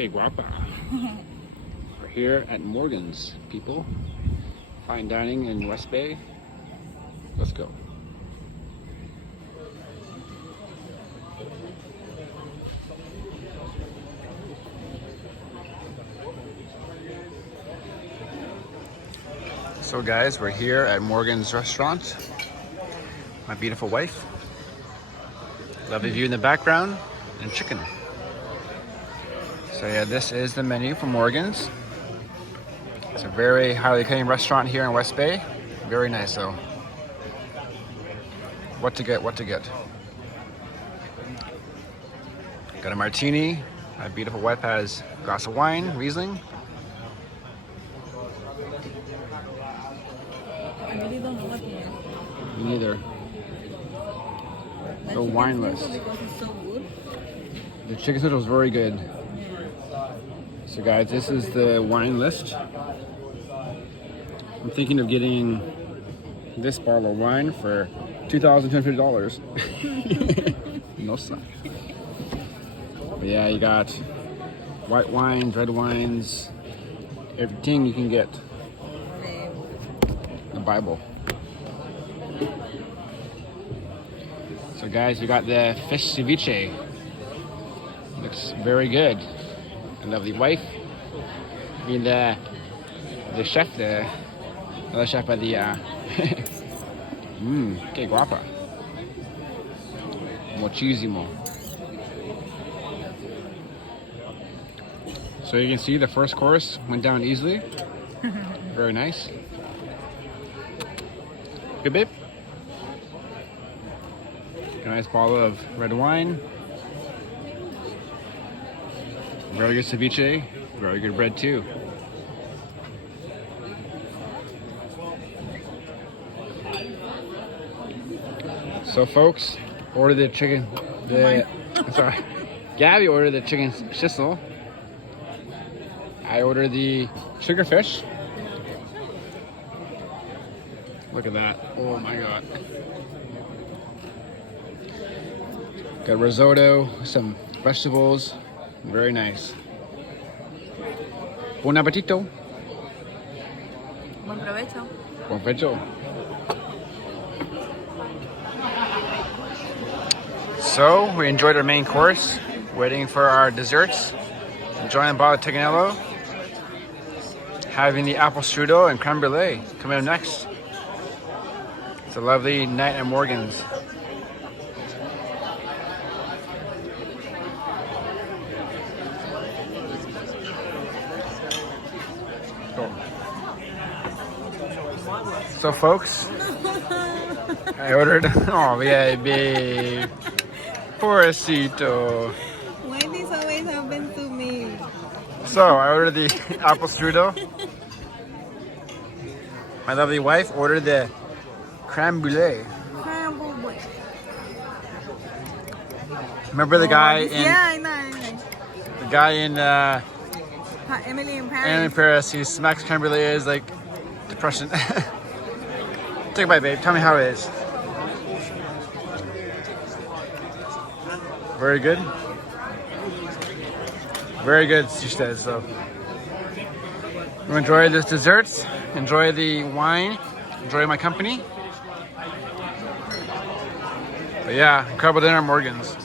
Que guapa. We're here at Morgan's, people. Fine dining in West Bay. Let's go. So guys, we're here at Morgan's restaurant. My beautiful wife. Lovely view in the background and chicken. So yeah, this is the menu from Morgan's. It's a very highly acclaimed restaurant here in West Bay. Very nice though. What to get, what to get. Got a martini. My beautiful wife has a glass of wine, Riesling. I really don't know what it is. Me neither. The wine list. Because it's so good. The chicken noodle is very good. So guys, this is the wine list. I'm thinking of getting this bottle of wine for $2,250. No son. But yeah, you got white wines, red wines, everything you can get. The Bible. So guys, you got the fish ceviche. Looks very good. A lovely wife. And the chef, another chef by the que guapa. Muchísimo. So you can see the first course went down easily. Very nice. Good babe. A nice bottle of red wine. Very good ceviche. Very good bread too. So folks, ordered the chicken. Sorry, Gabby ordered the chicken schnitzel. I ordered the sugarfish. Look at that. Oh my god. Got risotto, some vegetables. Very nice. Bon appetito. Buen provecho. Bon provecho. So we enjoyed our main course, waiting for our desserts, enjoying the bottle of Teganello, having the apple strudel and creme brulee coming up next. It's a lovely night at Morgan's. So folks, I ordered, oh yeah, babe, pobrecito. Why this always happen to me? So I ordered the apple strudel. My lovely wife ordered the creme brulee. Remember the guy in? Yeah, I know. The guy in Emily in Emily in Paris. Paris. He smacks creme brulee is like depression. Take a bite, babe. Tell me how it is. Very good. Very good, she says. So, enjoy this dessert. Enjoy the wine. Enjoy my company. But yeah, incredible dinner at Morgan's.